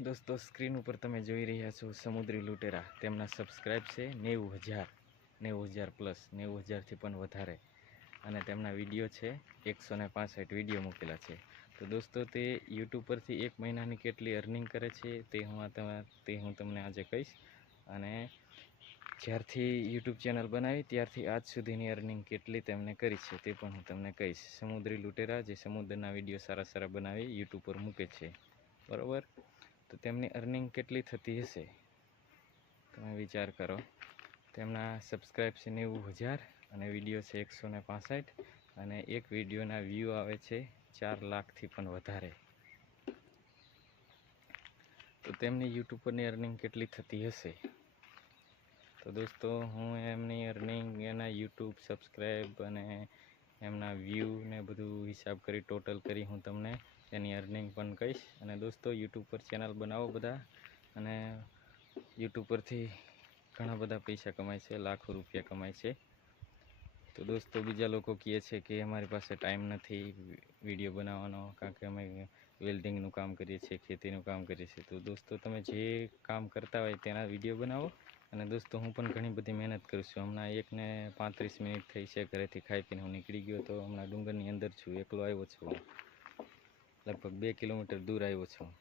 દોસ્તો, સ્ક્રીન ઉપર તમે જોઈ રહ્યા છો સમુદ્રી લૂંટેરા. તેમના સબસ્ક્રાઇબ છે નેવું હજાર. નેવું હજાર પ્લસ નેવું હજારથી પણ વધારે. અને તેમના વીડિયો છે એકસો ને પાસઠ વીડિયો મૂકેલા છે. તો દોસ્તો, તે યુટ્યુબ પરથી એક મહિનાની કેટલી અર્નિંગ કરે છે તે હું આ તે હું તમને આજે કહીશ. અને જ્યારથી યુટ્યુબ ચેનલ બનાવી, ત્યારથી આજ સુધીની અર્નિંગ કેટલી તેમને કરી છે તે પણ હું તમને કહીશ. સમુદ્રી લૂંટેરા, જે સમુદ્રના વીડિયો સારા સારા બનાવી યુટ્યુબ પર મૂકે છે. બરાબર? તો તેમની અર્નિંગ કેટલી થતી હશે? તમે વિચાર કરો. તેમના સબસ્ક્રાઈબ છે નેવું હજાર અને વીડિયો છે એકસો ને અને એક વિડીયોના વ્યૂ આવે છે ચાર લાખથી પણ વધારે. તો તેમની યુટ્યુબ પરની અર્નિંગ કેટલી થતી હશે? તો દોસ્તો, હું એમની અર્નિંગ એના યુટ્યુબ સબસ્ક્રાઈબ અને એમના વ્યૂ ને બધું હિસાબ કરી ટોટલ કરી હું તમને એની અર્નિંગ પણ કહીશ. અને દોસ્તો યુટ્યુબ પર ચેનલ બનાવો બધા. અને યુટ્યુબ પરથી ઘણા બધા પૈસા કમાય છે, લાખો રૂપિયા કમાય છે. તો દોસ્તો, બીજા લોકો કહે છે કે અમારી પાસે ટાઈમ નથી વીડિયો બનાવવાનો, કારણ કે અમે વેલ્ડિંગનું કામ કરીએ છીએ, ખેતીનું કામ કરીએ છીએ. તો દોસ્તો, તમે જે કામ કરતા હોય તેના વીડિયો બનાવો. અને દોસ્તો, હું પણ ઘણી બધી મહેનત કરું છું. હમણાં એકને પાંત્રીસ મિનિટ થઈ છે ઘરેથી ખાઈ પીને હું નીકળી ગયો તો હમણાં ડુંગરની અંદર છું. એકલો આવ્યો છું. લગભગ બે કિલોમીટર દૂર આવ્યો છું.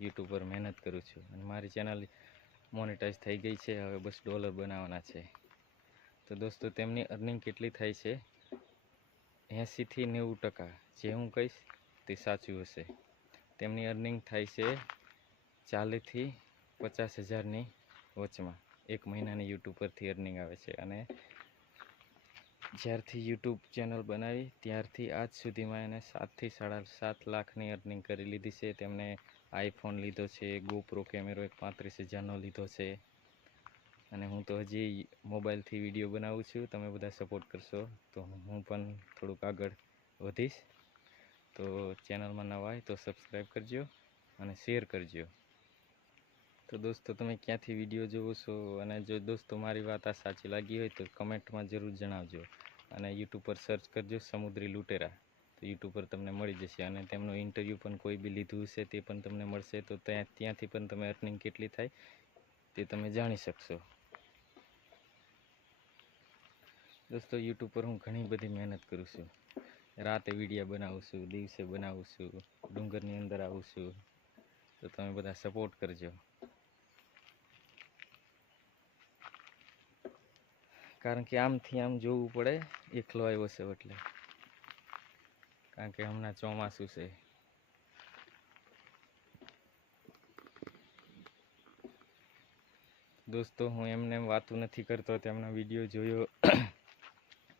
યુટ્યુબ પર મહેનત કરું છું. અને મારી ચેનલ મોનેટાઈઝ થઈ ગઈ છે. હવે બસ ડોલર બનાવવાના છે. તો દોસ્તો, તેમની અર્નિંગ કેટલી થાય છે? એંસીથી નેવું ટકા. જે હું કહીશ તે સાચું હશે. તેમની અર્નિંગ થાય છે ચાલીસથી પચાસ હજારની વચમાં. એક મહિનાની યુટ્યુબ પરથી અર્નિંગ આવે છે. અને જ્યારથી યુટ્યુબ ચેનલ બનાવી, ત્યારથી આજ સુધીમાં એને સાતથી સાડા સાત લાખની અર્નિંગ કરી લીધી છે. તેમણે આઈફોન લીધો છે ગોપ્રો કેમેરો એક પાંત્રીસ હજારનો લીધો છે. અને હું તો હજી મોબાઈલથી વીડિયો બનાવું છું. તમે બધા સપોર્ટ કરશો. તો હું પણ થોડુંક આગળ વધીશ. તો ચેનલમાં નવા હોય તો સબસ્ક્રાઈબ કરજો અને શેર કરજો. તો દોસ્તો, તમે ક્યાંથી વીડિયો જોવો છો? અને જો દોસ્તો, મારી વાત આ સાચી લાગી હોય તો કમેન્ટમાં જરૂર જણાવજો. અને યુટ્યુબ પર સર્ચ કરજો, સમુદ્રી લૂંટેરા તો યુટ્યુબ પર તમને મળી જશે. અને તેમનો ઇન્ટરવ્યૂ પણ કોઈ બી લીધું હશે, તે પણ તમને મળશે. તો ત્યાં ત્યાંથી પણ તમે અર્નિંગ કેટલી થાય, તે તમે જાણી શકશો. દોસ્તો યુટ્યુબ પર હું ઘણી બધી મહેનત કરું છું. રાતે વિડીયા બનાવું છું, દિવસે બનાવું છું, ડુંગરની અંદર આવું છું. તો તમે બધા સપોર્ટ કરજો. કારણ કે આમથી આમ જોવું પડે. એકલો આવ્યો છે એટલે. કારણ કે હમણાં ચોમાસું છે. દોસ્તો, હું એમને એમ વાતું નથી કરતો. તેમનો વીડિયો જોયો.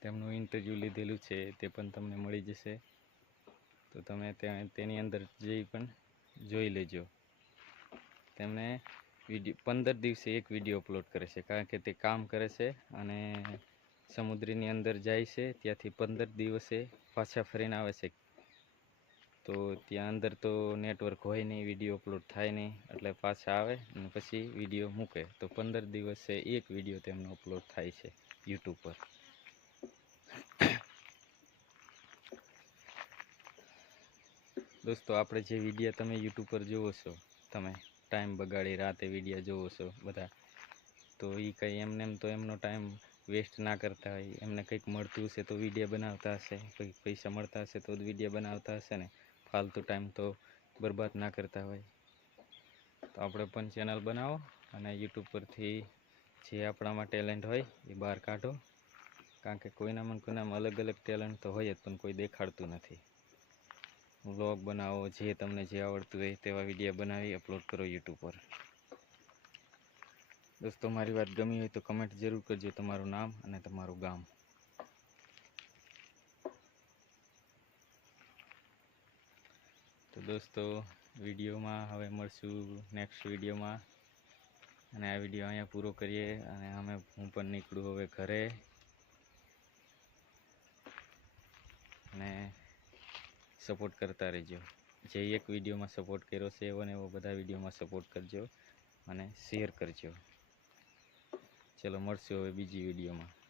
તેમનું ઇન્ટરવ્યૂ લીધેલું છે. તે પણ તમને મળી જશે. તો તમે તેની અંદર જઈ પણ જોઈ લેજો. તેમણે વીડિયો, પંદર દિવસે એક વીડિયો અપલોડ કરે છે. કારણ કે તે કામ કરે છે અને સમુદ્રની અંદર જાય છે. ત્યાંથી પંદર દિવસે પાછા ફરીને આવે છે. તો ત્યાં અંદર તો નેટવર્ક હોય નહીં, વીડિયો અપલોડ થાય નહીં, એટલે પાછા આવે અને પછી વીડિયો મૂકે. તો પંદર દિવસે એક વીડિયો તેમનો અપલોડ થાય છે યુટ્યુબ પર. દોસ્તો, આપણે જે વીડિયો તમે યુટ્યુબ પર જુઓ છો, તમે ટાઈમ બગાડી, રાતે વીડિયો જુઓ છો બધા. તો એ કંઈ એમને એમ તો એમનો ટાઈમ વેસ્ટ ના કરતા હોય. એમને કંઈક મળતું હશે તો વીડિયો બનાવતા હશે. કંઈક પૈસા મળતા હશે તો જ વીડિયો બનાવતા હશે ને. ફાલતુ ટાઈમ તો બરબાદ ના કરતા હોય. તો આપણે પણ ચેનલ બનાવો અને યુટ્યુબ પરથી જે આપણામાં ટેલેન્ટ હોય એ બહાર કાઢો. કારણ કે કોઈનામાં કોઈનામાં અલગ અલગ ટેલેન્ટ તો હોય જ, પણ કોઈ દેખાડતું નથી. વ્લોગ બનાવો, જે તમને જે આવડતું હોય તેવા વીડિયો બનાવી અપલોડ કરો યુટ્યુબ પર. દોસ્તો, મારી વાત ગમી હોય તો કમેન્ટ જરૂર કરજો તમારું નામ અને તમારું ગામ. તો દોસ્તો, વિડીયોમાં હવે મળશું નેક્સ્ટ વિડીયોમાં. અને આ વીડિયો અહીંયા પૂરો કરીએ અને અમે, હું પણ નીકળું હવે ઘરે અને સપોર્ટ કરતા રહેજો. જે એક વિડીયોમાં સપોર્ટ કર્યો છે, એવો ને એવો બધા વિડીયોમાં સપોર્ટ કરજો અને શેર કરજો. ચલો, મળશું હવે બીજી વિડીયોમાં.